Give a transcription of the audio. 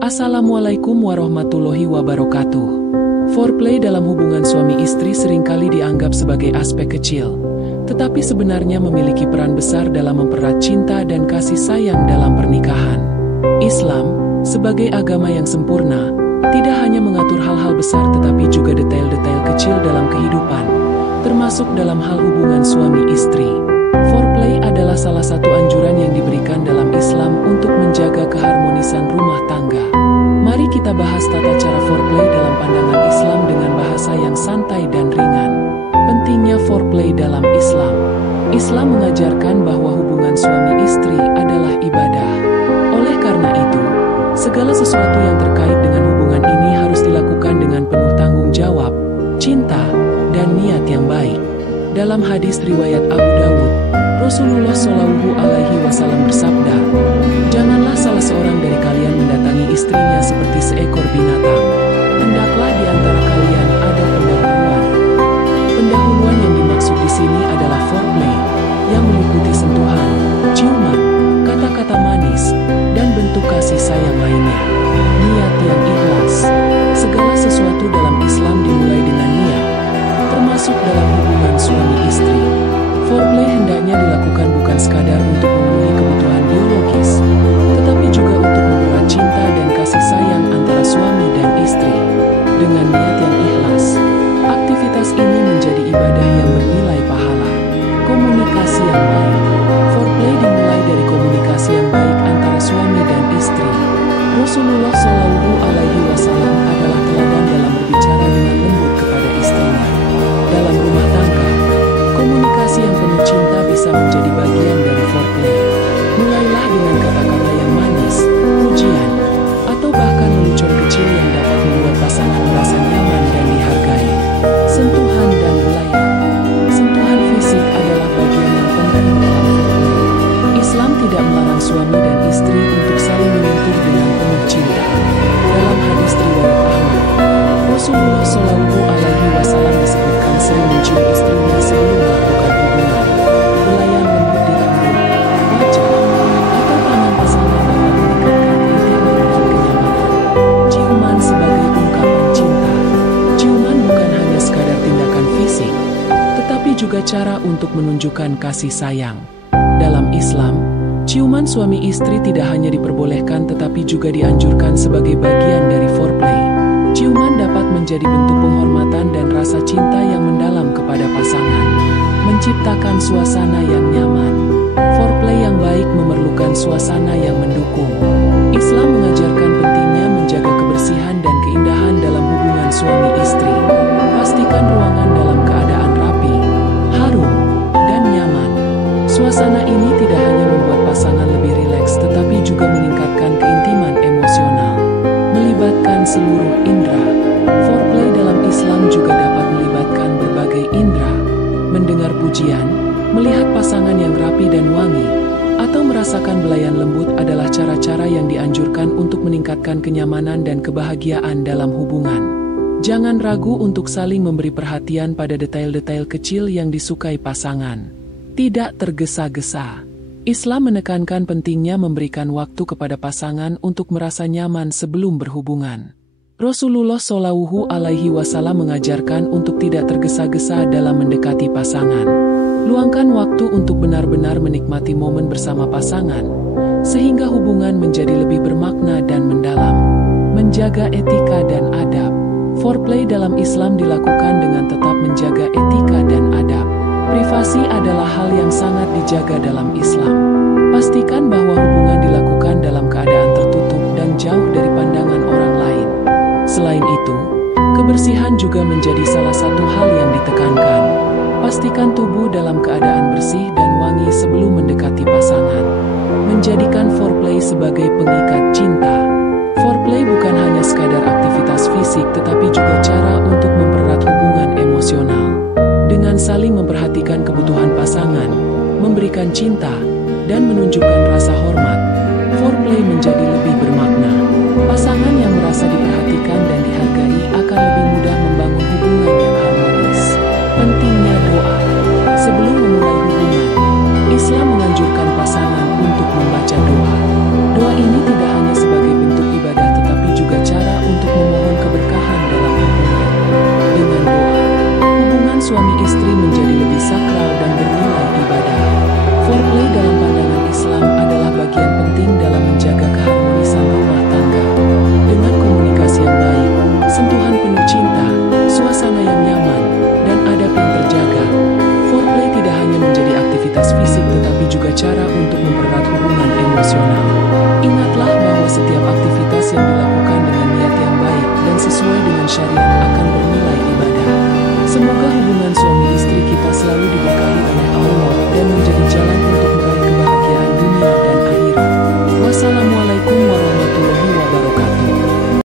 Assalamualaikum warahmatullahi wabarakatuh. Foreplay dalam hubungan suami istri seringkali dianggap sebagai aspek kecil, tetapi sebenarnya memiliki peran besar dalam mempererat cinta dan kasih sayang dalam pernikahan. Islam, sebagai agama yang sempurna, tidak hanya mengatur hal-hal besar tetapi juga detail-detail kecil dalam kehidupan, termasuk dalam hal hubungan suami istri. Foreplay adalah salah satu anjuran yang diberikan dalam Islam untuk menjaga keharmonisan rumah tangga. Mari kita bahas tata cara foreplay dalam pandangan Islam dengan bahasa yang santai dan ringan. Pentingnya foreplay dalam Islam. Islam mengajarkan bahwa hubungan suami istri adalah ibadah. Oleh karena itu, segala sesuatu yang terkait dengan hubungan ini harus dilakukan dengan penuh tanggung jawab, cinta, dan niat yang baik. Dalam hadis riwayat Abu Dawud, Rasulullah Shallallahu Alaihi Wasallam bersabda, "Janganlah salah seorang dari kalian mendatangi istrinya seperti seekor binatang. Hendaklah di antara kalian ada pendahuluan." Pendahuluan yang dimaksud di sini adalah foreplay, yang meliputi sentuhan, ciuman, kata-kata manis, dan bentuk kasih sayang lainnya. Niat yang ikhlas. Segala sesuatu dalam Islam dimulai dengan niat, termasuk dalam hubungan suami istri. Foreplay hendaknya dilakukan bukan sekadar untuk memenuhi kebutuhan biologis, tetapi juga untuk mempererat cinta dan kasih sayang antara suami dan istri. Dengan niat yang ikhlas, aktivitas ini menjadi ibadah yang bernilai pahala. Komunikasi yang baik. Foreplay dimulai dari komunikasi yang baik antara suami dan istri. Rasulullah Shallallahu Alaihi Wasallam adalah teladan dalam berbicara dengan lembut kepada istrinya. Dalam rumah tangga, komunikasi yang penuh cinta bisa menjadi bagian dari foreplay. Mulailah dengan kata-kata yang manis, pujian, atau bahkan lelucon kecil yang dapat membuat pasangan merasa nyaman dan dihargai. Sentuhan dan belayan. Sentuhan fisik adalah bagian yang penting dalam foreplay. Islam tidak melarang suami dan istri untuk saling menyentuh dengan penuh cinta. Dalam hadis riwayat Ahmad, Rasulullah Shallallahu Alaihi Wasallam disebutkan sering mencium istrinya sebelum melakukan hubungan. Belayan lembut di rambut, wajah, atau tangan pasangan dapat meningkatkan keintiman dan kenyamanan. Ciuman sebagai ungkapan cinta. Ciuman bukan hanya sekadar tindakan fisik, tetapi juga cara untuk menunjukkan kasih sayang. Dalam Islam, ciuman suami istri tidak hanya diperbolehkan tetapi juga dianjurkan sebagai bagian dari foreplay. Ciuman dapat menjadi bentuk penghormatan dan rasa cinta yang mendalam kepada pasangan, menciptakan suasana yang nyaman. Foreplay yang baik memerlukan suasana yang mendukung. Islam mengajarkan pentingnya menjaga kebersihan dan keindahan dalam hubungan suami istri. Pastikan ruangan dalam keadaan rapi, harum, dan nyaman. Suasana ini tidak hanya membuat pasangan lebih rileks tetapi juga meningkatkan keintiman emosional. Melibatkan seluruh indera. Foreplay dalam Islam juga dapat melibatkan berbagai indera. Mendengar pujian, melihat pasangan yang rapi dan wangi, atau merasakan belayan lembut adalah cara-cara yang dianjurkan untuk meningkatkan kenyamanan dan kebahagiaan dalam hubungan. Jangan ragu untuk saling memberi perhatian pada detail-detail kecil yang disukai pasangan. Tidak tergesa-gesa. Islam menekankan pentingnya memberikan waktu kepada pasangan untuk merasa nyaman sebelum berhubungan. Rasulullah Shallallahu Alaihi Wasallam mengajarkan untuk tidak tergesa-gesa dalam mendekati pasangan. Luangkan waktu untuk benar-benar menikmati momen bersama pasangan, sehingga hubungan menjadi lebih bermakna dan mendalam. Menjaga etika dan adab. Foreplay dalam Islam dilakukan dengan tetap menjaga etika dan adab. Privasi adalah hal yang sangat dijaga dalam Islam. Pastikan bahwa hubungan dilakukan dalam keadaan tertutup dan jauh dari pandangan orang lain. Selain itu, kebersihan juga menjadi salah satu hal yang ditekankan. Pastikan tubuh dalam keadaan bersih dan wangi sebelum mendekati pasangan. Menjadikan foreplay sebagai pengikat cinta. Foreplay bukan hanya sekadar aktivitas fisik tetapi juga cara untuk mempererat hubungan emosional. Dengan saling memperhatikan kebutuhan pasangan, memberikan cinta, dan menunjukkan rasa hormat, foreplay menjadi lebih bermakna. Pasangan yang merasa diperhatikan dan dihargai akan lebih mudah membangun hubungan yang harmonis. Pentingnya doa. Sebelum memulai hubungan, Islam menganjurkan pasangan untuk membaca doa. Doa ini tidak hanya sebagai bentuk ibadah tetapi aktivitas fisik tetapi juga cara untuk mempererat hubungan emosional. Ingatlah bahwa setiap aktivitas yang dilakukan dengan niat yang baik dan sesuai dengan syariat akan